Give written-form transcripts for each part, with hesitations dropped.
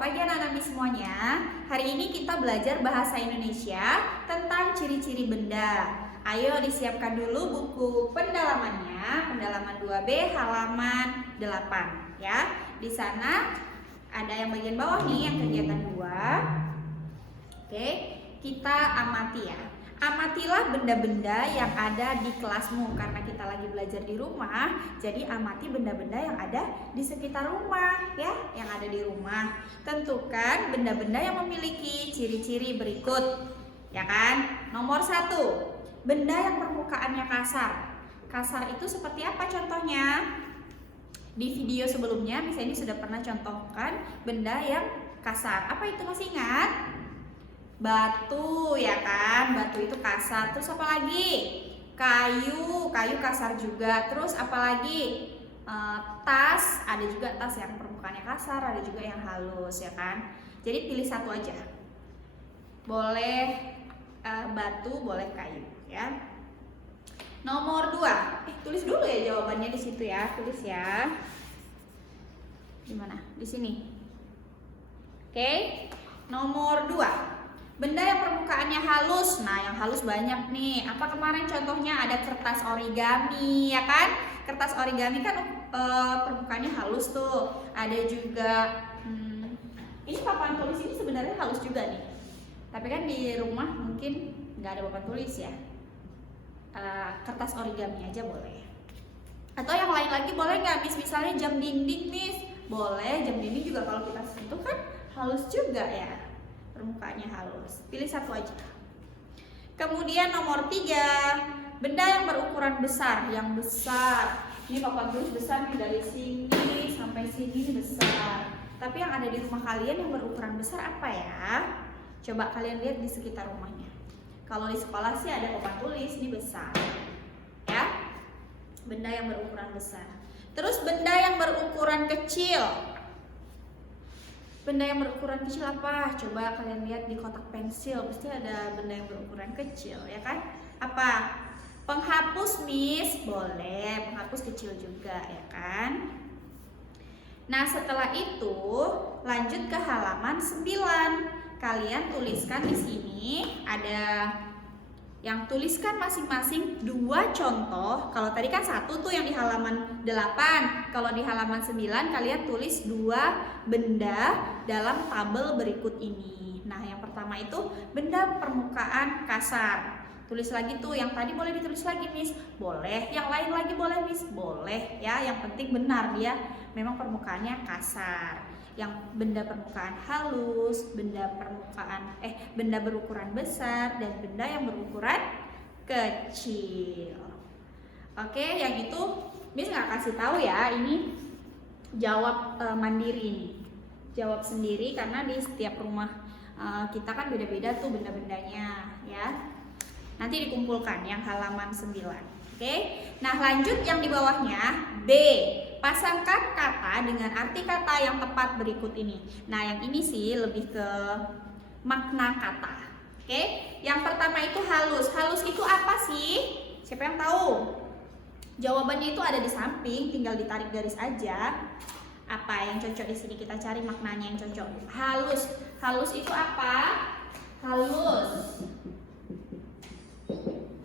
Selamat pagi anak-anak semuanya. Hari ini kita belajar bahasa Indonesia tentang ciri-ciri benda. Ayo disiapkan dulu buku pendalamannya, pendalaman 2B halaman 8 ya. Di sana ada yang bagian bawah nih yang kegiatan 2. Oke, kita amati ya. Amatilah benda-benda yang ada di kelasmu. Karena kita lagi belajar di rumah, jadi amati benda-benda yang ada di sekitar rumah ya, yang ada di rumah. Tentukan benda-benda yang memiliki ciri-ciri berikut, ya kan? Nomor 1, benda yang permukaannya kasar. Kasar itu seperti apa contohnya? Di video sebelumnya misalnya ini sudah pernah contohkan benda yang kasar. Apa itu, masih ingat? Batu, ya kan? Batu itu kasar. Terus apa lagi? Kayu kasar juga. Terus apa lagi? Tas, ada juga tas yang permukaannya kasar, ada juga yang halus, ya kan? Jadi pilih satu aja. Boleh batu, boleh kayu, ya. Nomor 2. Tulis dulu ya jawabannya di situ ya. Tulis ya. Di mana? Di sini. Oke. Nomor 2. Benda yang permukaannya halus. Nah, yang halus banyak nih. Apa kemarin contohnya? Ada kertas origami, ya kan? Kertas origami kan permukaannya halus tuh. Ada juga ini papan tulis ini sebenarnya halus juga nih. Tapi kan di rumah mungkin nggak ada papan tulis ya. Kertas origami aja boleh. Atau yang lain lagi boleh nggak, Miss? Misalnya jam dinding, Miss. Boleh, jam dinding juga kalau kita sentuh kan halus juga ya. Permukaannya halus. Pilih satu aja. Kemudian nomor 3, benda yang berukuran besar, yang besar. Ini papan tulis besar nih, dari sini sampai sini besar. Tapi yang ada di rumah kalian yang berukuran besar apa ya? Coba kalian lihat di sekitar rumahnya. Kalau di sekolah sih ada papan tulis, ini besar. Ya. Benda yang berukuran besar. Terus benda yang berukuran kecil. Benda yang berukuran kecil apa? Coba kalian lihat di kotak pensil, pasti ada benda yang berukuran kecil, ya kan? Apa? Penghapus, Miss. Boleh, penghapus kecil juga, ya kan? Nah, setelah itu lanjut ke halaman 9. Kalian tuliskan di sini, ada yang tuliskan masing-masing 2 contoh. Kalau tadi kan 1 tuh yang di halaman 8. Kalau di halaman 9 kalian tulis 2 benda dalam tabel berikut ini. Nah, yang pertama itu benda permukaan kasar. Tulis lagi tuh, yang tadi boleh ditulis lagi, Miss. Boleh, yang lain lagi boleh, Miss. Boleh ya, yang penting benar dia memang permukaannya kasar. Yang benda permukaan halus, benda berukuran besar, dan benda yang berukuran kecil. Oke, yang itu Miss nggak kasih tahu ya, ini jawab mandiri nih. Jawab sendiri karena di setiap rumah kita kan beda-beda tuh benda-bendanya ya. Nanti dikumpulkan yang halaman 9. Oke. Nah, lanjut yang di bawahnya B. Pasangkan kata dengan arti kata yang tepat berikut ini. Nah, yang ini sih lebih ke makna kata. Oke. Yang pertama itu halus. Halus itu apa sih? Siapa yang tahu? Jawabannya itu ada di samping, tinggal ditarik garis aja. Apa yang cocok di sini, kita cari maknanya yang cocok. Halus. Halus itu apa? Halus.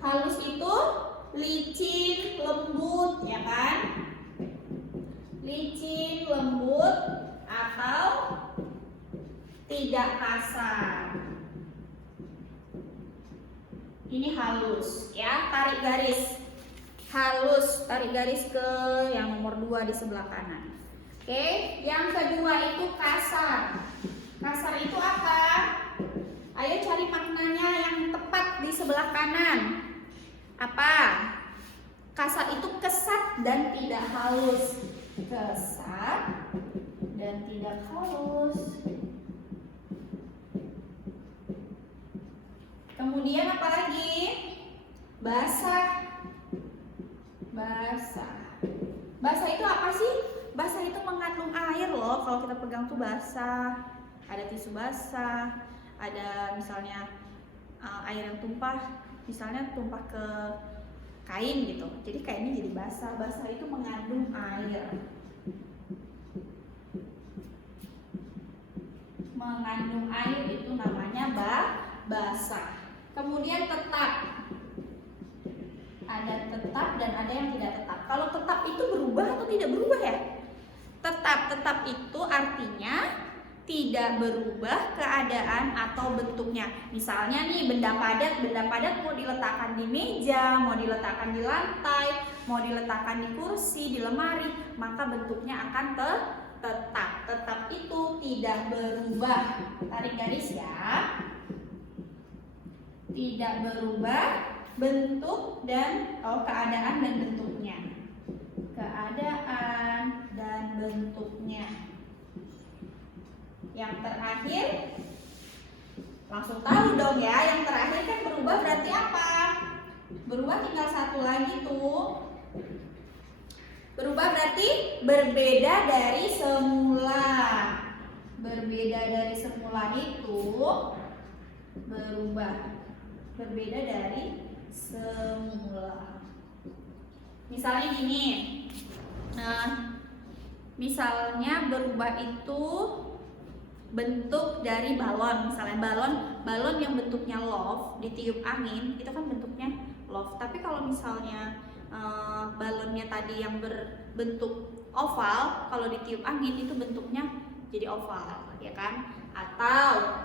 Halus itu licin, lembut, ya kan? Licin, lembut, atau tidak kasar. Ini halus ya, tarik garis. Halus, tarik garis ke yang nomor 2 di sebelah kanan. Oke, yang kedua itu kasar. Kasar itu apa? Ayo cari maknanya yang tepat di sebelah kanan. Apa? Kasar itu kesat dan tidak halus. Kesat dan tidak halus. Kemudian apa lagi? Basah. Basah. Basah itu apa sih? Basah itu mengandung air loh. Kalau kita pegang tuh basah. Ada tisu basah. Ada misalnya air yang tumpah. Misalnya tumpah ke kain gitu, jadi kainnya jadi basah. Basah itu mengandung air. mengandung air itu namanya basah. Kemudian tetap. Ada tetap dan ada yang tidak tetap. Kalau tetap itu berubah atau tidak berubah ya? Tetap itu artinya tidak berubah keadaan atau bentuknya. Misalnya nih benda padat mau diletakkan di meja, mau diletakkan di lantai, mau diletakkan di kursi, di lemari, maka bentuknya akan tetap. Tetap itu tidak berubah. Tarik garis ya. Tidak berubah bentuk dan keadaan dan bentuknya. Keadaan dan bentuknya. Yang terakhir langsung tahu dong ya, yang terakhir kan berubah berarti apa? Berubah tinggal satu lagi tuh. Berubah berarti berbeda dari semula. Berbeda dari semula itu berubah. Berbeda dari semula. Misalnya gini. Misalnya berubah itu bentuk dari balon. Misalnya balon yang bentuknya love ditiup angin itu kan bentuknya love. Tapi kalau misalnya balonnya tadi yang berbentuk oval, kalau ditiup angin itu bentuknya jadi oval, ya kan? Atau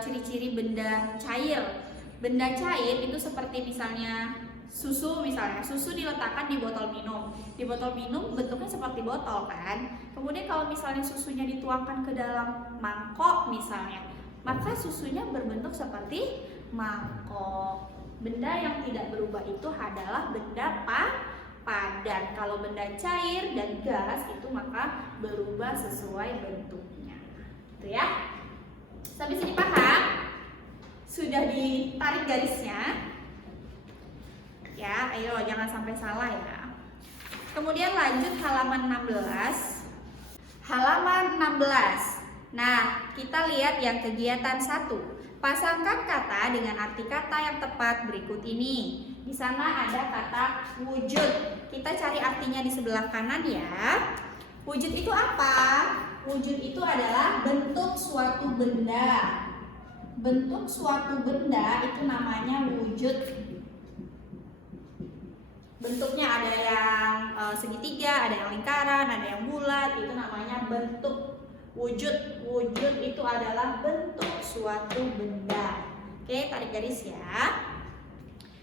ciri-ciri benda cair. Benda cair itu seperti misalnya susu diletakkan di botol minum. Di botol minum bentuknya seperti botol kan. Kemudian kalau misalnya susunya dituangkan ke dalam mangkok misalnya, maka susunya berbentuk seperti mangkok. Benda yang tidak berubah itu adalah benda padat. Kalau benda cair dan gas itu maka berubah sesuai bentuknya. Itu ya. Sampai sini paham? Sudah ditarik garisnya? Ya, ayo jangan sampai salah ya. Kemudian lanjut halaman 16. Halaman 16. Nah, kita lihat yang kegiatan 1. Pasangkan kata dengan arti kata yang tepat berikut ini. Di sana ada kata wujud. Kita cari artinya di sebelah kanan ya. Wujud itu apa? Wujud itu adalah bentuk suatu benda. Bentuk suatu benda itu namanya wujud. Bentuknya ada yang segitiga, ada yang lingkaran, ada yang bulat, itu namanya bentuk wujud. Wujud itu adalah bentuk suatu benda. Oke, tarik garis ya.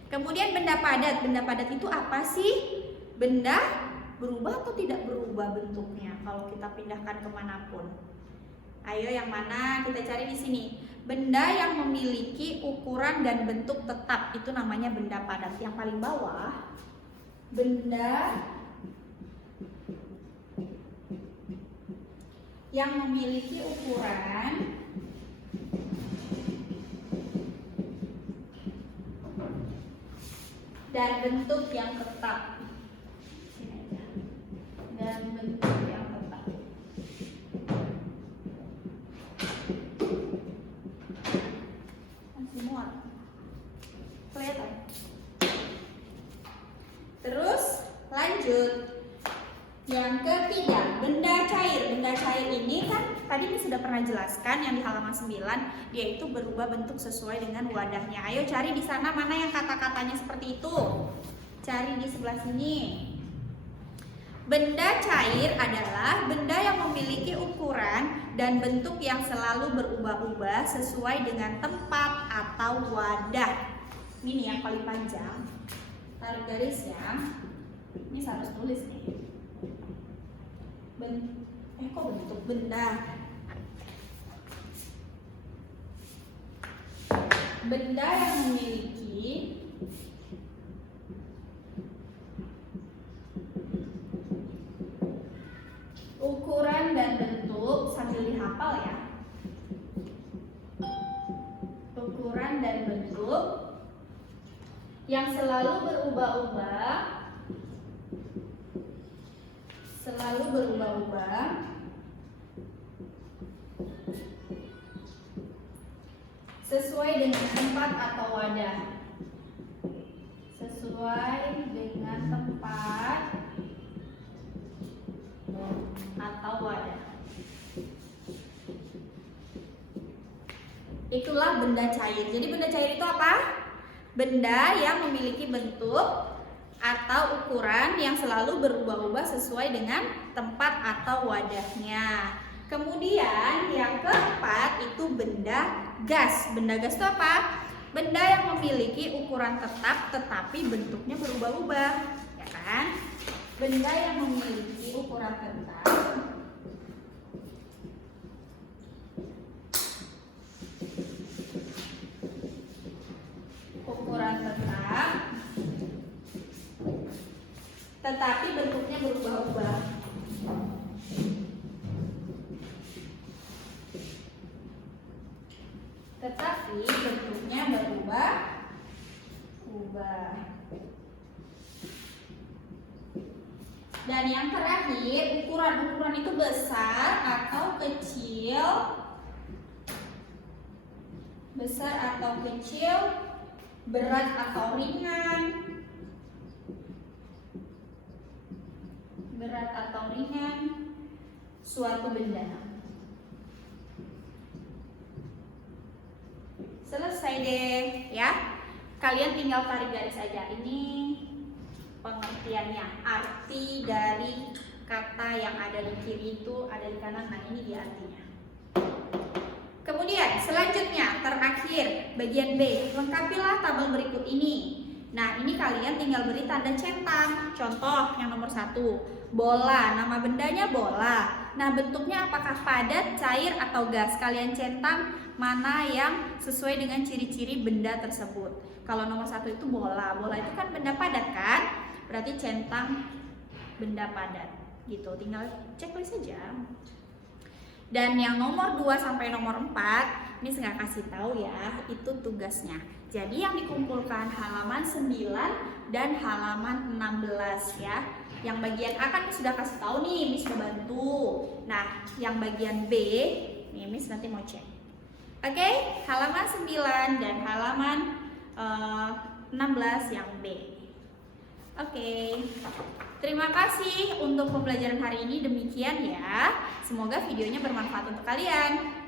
Kemudian benda padat. Benda padat itu apa sih? Benda berubah atau tidak berubah bentuknya kalau kita pindahkan kemanapun. Ayo yang mana kita cari di sini. Benda yang memiliki ukuran dan bentuk tetap itu namanya benda padat. Yang paling bawah, benda yang memiliki ukuran dan bentuk yang tetap. Dan bentuk yang tetap. Semua kelihatan. Terus lanjut. Yang ketiga, benda cair. Benda cair ini kan tadi sudah pernah jelaskan yang di halaman 9, yaitu berubah bentuk sesuai dengan wadahnya. Ayo cari di sana mana yang kata-katanya seperti itu. Cari di sebelah sini. Benda cair adalah benda yang memiliki ukuran dan bentuk yang selalu berubah-ubah sesuai dengan tempat atau wadah. Ini yang paling panjang. Tarik garis ya. Ini saya harus tulis nih. Kok bentuk benda? Benda yang memiliki ukuran dan bentuk, sambil dihafal ya. Ukuran dan bentuk yang selalu berubah-ubah, sesuai dengan tempat atau wadah. Sesuai dengan tempat atau wadah. Itulah benda cair. Jadi benda cair itu apa? Benda yang memiliki bentuk atau ukuran yang selalu berubah-ubah sesuai dengan tempat atau wadahnya. Kemudian yang keempat itu benda gas. Benda gas itu apa? Benda yang memiliki ukuran tetap tetapi bentuknya berubah-ubah, ya kan? Benda yang memiliki ukuran tetap tetapi bentuknya berubah-ubah. Tetapi bentuknya berubah-ubah. Dan yang terakhir, ukuran-ukuran itu besar atau kecil. Besar atau kecil, berat atau ringan. Berat atau ringan suatu benda. Selesai deh ya. Kalian tinggal tarik garis saja. Ini pengertiannya, arti dari kata yang ada di kiri itu ada di kanan. Nah, ini dia artinya. Kemudian selanjutnya terakhir bagian B, lengkapilah tabel berikut ini. Nah, ini kalian tinggal beri tanda centang. Contoh yang nomor 1, bola. Nama bendanya bola. Nah, bentuknya apakah padat, cair, atau gas? Kalian centang mana yang sesuai dengan ciri-ciri benda tersebut. Kalau nomor 1 itu bola. Bola itu kan benda padat kan? Berarti centang benda padat. Gitu, tinggal checklist saja. Dan yang nomor 2 sampai nomor 4, ini saya kasih tahu ya, itu tugasnya. Jadi yang dikumpulkan halaman 9 dan halaman 16 ya. Yang bagian A kan sudah kasih tahu nih, Miss mau bantu. Nah, yang bagian B, nih Miss nanti mau cek. Oke, halaman 9 dan halaman 16 yang B. Oke. Terima kasih untuk pembelajaran hari ini, demikian ya. Semoga videonya bermanfaat untuk kalian.